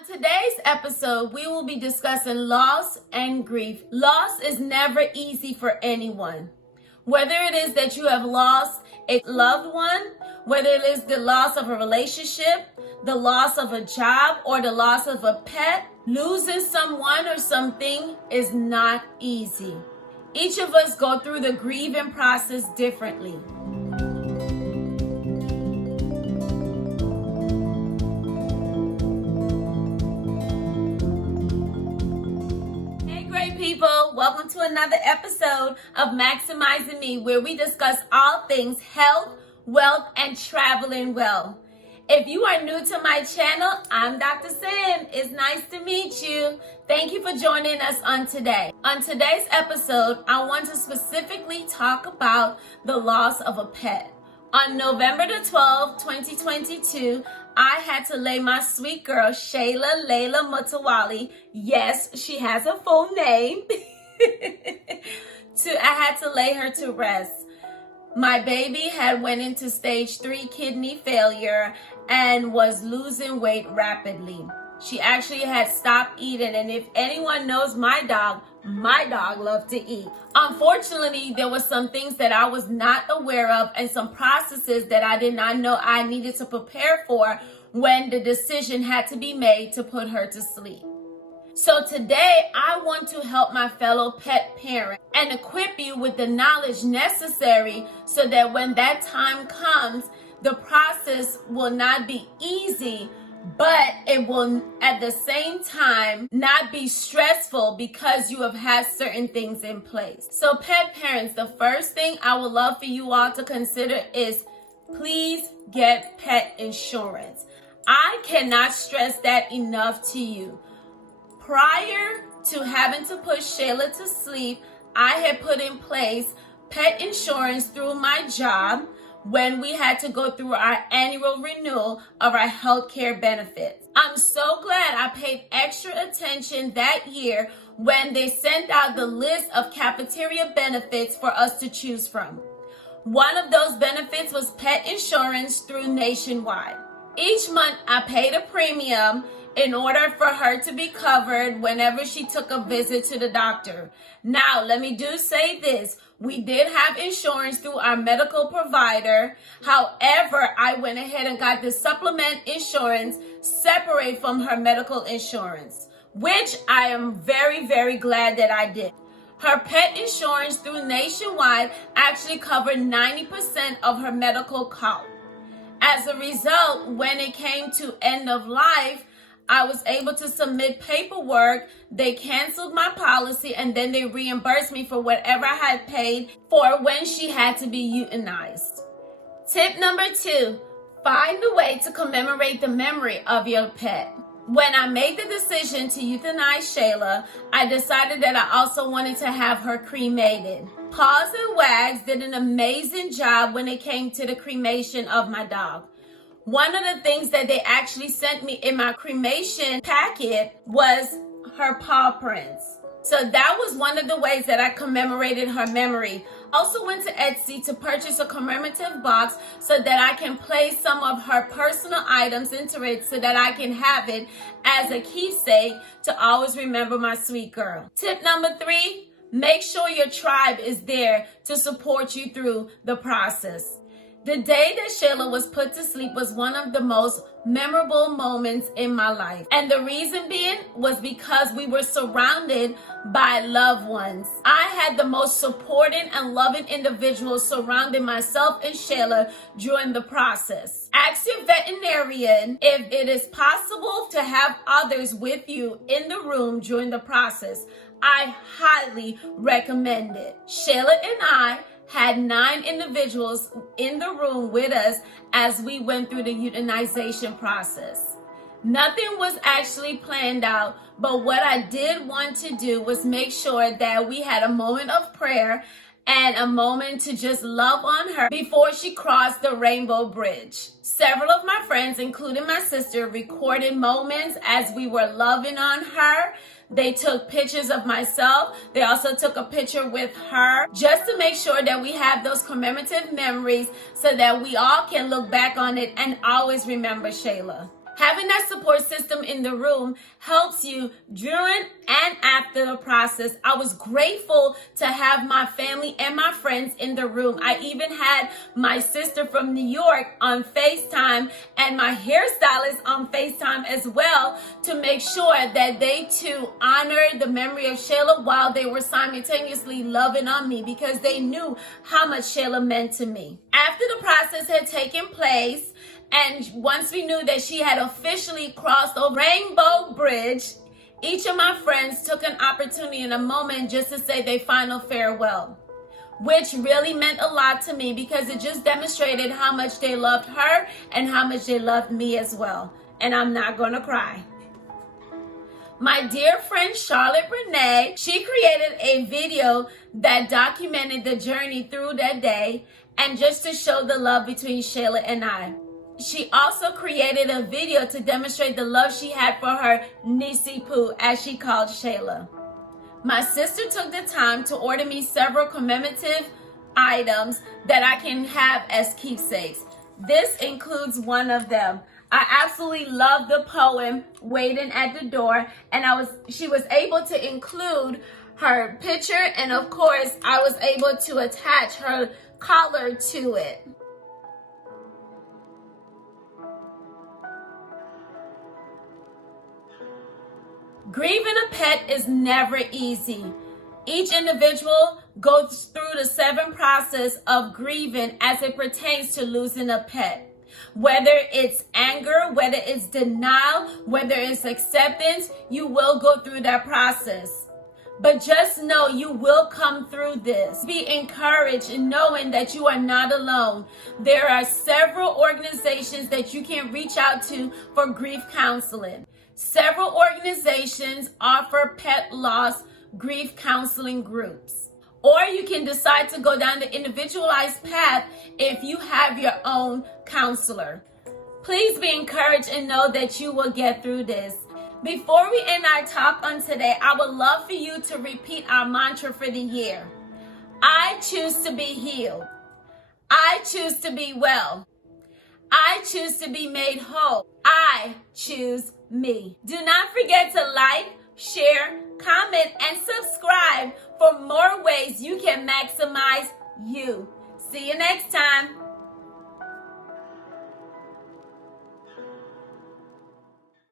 On today's episode, we will be discussing loss and grief. Loss is never easy for anyone. Whether it is that you have lost a loved one, whether it is the loss of a relationship, the loss of a job, or the loss of a pet, losing someone or something is not easy. Each of us go through the grieving process differently. People, welcome to another episode of Maximizing Me, where we discuss all things health, wealth, and traveling well. If you are new to my channel, I'm Dr. Sam. It's nice to meet you. Thank you for joining us on today. On today's episode, I want to specifically talk about the loss of a pet. On November the 12th, 2022, I had to lay my sweet girl, Shayla Layla Mutawali, yes, she has a full name, I had to lay her to rest. My baby had went into stage 3 kidney failure and was losing weight rapidly. She actually had stopped eating, and if anyone knows my dog loved to eat. Unfortunately, there were some things that I was not aware of and some processes that I did not know I needed to prepare for when the decision had to be made to put her to sleep. So today, I want to help my fellow pet parent and equip you with the knowledge necessary so that when that time comes, the process will not be easy, but it will at the same time not be stressful because you have had certain things in place. So pet parents, the first thing I would love for you all to consider is please get pet insurance. I cannot stress that enough to you. Prior to having to put Shayla to sleep, I had put in place pet insurance through my job when we had to go through our annual renewal of our healthcare benefits. I'm so glad I paid extra attention that year when they sent out the list of cafeteria benefits for us to choose from. One of those benefits was pet insurance through Nationwide. Each month I paid a premium in order for her to be covered whenever she took a visit to the doctor. Now, let me say this. We did have insurance through our medical provider. However, I went ahead and got the supplement insurance separate from her medical insurance, which I am very, very glad that I did. Her pet insurance through Nationwide actually covered 90% of her medical cost. As a result, when it came to end of life, I was able to submit paperwork. They canceled my policy and then they reimbursed me for whatever I had paid for when she had to be euthanized. Tip number 2, find a way to commemorate the memory of your pet. When I made the decision to euthanize Shayla, I decided that I also wanted to have her cremated. Paws and Wags did an amazing job when it came to the cremation of my dog. One of the things that they actually sent me in my cremation packet was her paw prints. So that was one of the ways that I commemorated her memory. Also went to Etsy to purchase a commemorative box so that I can place some of her personal items into it so that I can have it as a keepsake to always remember my sweet girl. Tip number 3, make sure your tribe is there to support you through the process. The day that Shayla was put to sleep was one of the most memorable moments in my life. And the reason being was because we were surrounded by loved ones. I had the most supporting and loving individuals surrounding myself and Shayla during the process. Ask your veterinarian if it is possible to have others with you in the room during the process. I highly recommend it. Shayla and I had 9 individuals in the room with us as we went through the euthanization process. Nothing was actually planned out, but what I did want to do was make sure that we had a moment of prayer and a moment to just love on her before she crossed the Rainbow Bridge. Several of my friends, including my sister, recorded moments as we were loving on her. They took pictures of myself. They also took a picture with her just to make sure that we have those commemorative memories so that we all can look back on it and always remember Shayla. Having that support system in the room helps you during and after the process. I was grateful to have my family and my friends in the room. I even had my sister from New York on FaceTime and my hairstylist on FaceTime as well to make sure that they too honored the memory of Shayla while they were simultaneously loving on me, because they knew how much Shayla meant to me. After the process had taken place, and once we knew that she had officially crossed the Rainbow Bridge, each of my friends took an opportunity in a moment just to say their final farewell, which really meant a lot to me because it just demonstrated how much they loved her and how much they loved me as well. And I'm not gonna cry. My dear friend Charlotte Renee, she created a video that documented the journey through that day and just to show the love between Shayla and I. She also created a video to demonstrate the love she had for her Nisi Poo, as she called Shayla. My sister took the time to order me several commemorative items that I can have as keepsakes. This includes one of them. I absolutely love the poem Waiting at the Door, and she was able to include her picture, and of course I was able to attach her collar to it. Grieving a pet is never easy. Each individual goes through the 7 process of grieving as it pertains to losing a pet. Whether it's anger, whether it's denial, whether it's acceptance, you will go through that process. But just know you will come through this. Be encouraged in knowing that you are not alone. There are several organizations that you can reach out to for grief counseling. Several organizations offer pet loss grief counseling groups. Or you can decide to go down the individualized path if you have your own counselor. Please be encouraged and know that you will get through this. Before we end our talk on today, I would love for you to repeat our mantra for the year. I choose to be healed. I choose to be well. I choose to be made whole. I choose me. Do not forget to like, share, comment, and subscribe for more ways you can maximize you. See you next time.